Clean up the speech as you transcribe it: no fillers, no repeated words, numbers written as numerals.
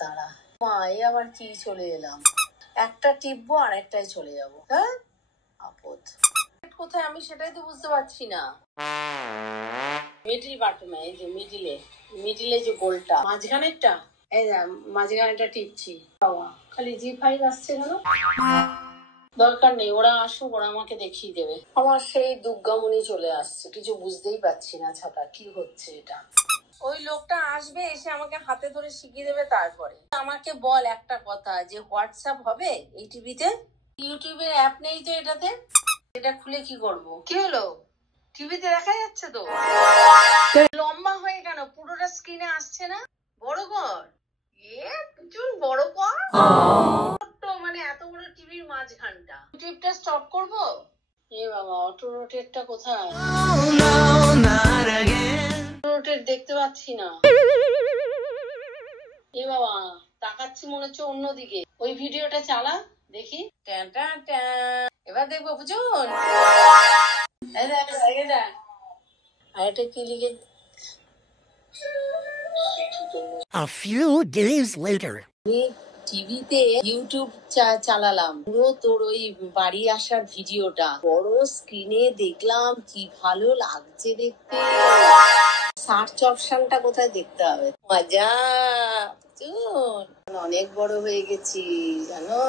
তারা মা এই আবার কি চলে এলাম, একটা টিপবো আর একটাই চলে যাবো। হ্যাঁ আপদ কোথায় আমি সেটাই তো বুঝতে পারছি না। মিডিল বাটনে, এই যে মিডিলে যে গোলটা মাঝখানেরটা, এই যে মাঝখানেরটা টিপছি। বাবা খালি G5 আসছে কেন? দরকার নেই, ওরা আসুক, ওরা আমাকে দেখিয়ে দেবে। আমার সেই দুর্গামণি চলে আসছে, কিছু বুঝতেই পারছি না ছাতা কি হচ্ছে এটা। ওই লোকটা আসবে, এসে আমাকে হাতে ধরে শিখিয়ে দেবে। তারপরে আমাকে বল একটা কথা, যে হোয়াটসঅ্যাপ হবে এই টিভিতে? ইউটিউবের অ্যাপ নেই তো এটাতে, এটা খুলে কি করব? কি হলো, টিভিতে দেখা যাচ্ছে তো। লম্বা হয়ে কেন পুরোটা স্ক্রিনে আসছে না? বড় কর, প্রচুর বড় কর। মানে এত বড় টিভির মাঝখানটা, ইউটিউবটা স্টপ করব। এ বাবা, অটো রোটেটটা কোথায়? রোটেট দেখতে পাচ্ছি না। এ বাবা, তাকাচ্ছি মনে হচ্ছে অন্যদিকে। ওই ভিডিওটা চালা দেখি। এবার দেখবো বুঝুন। আরেকটা কি লিখে? A few days later. টিভিতে ইউটিউব চালালাম, পুরো তোর ওই বাড়ি আসার ভিডিওটা বড় স্ক্রিনে দেখলাম, কি ভালো লাগছে দেখতে। সার্চ অপশনটা কোথায় দেখতে হবে? মজা, অনেক বড় হয়ে গেছি জানো।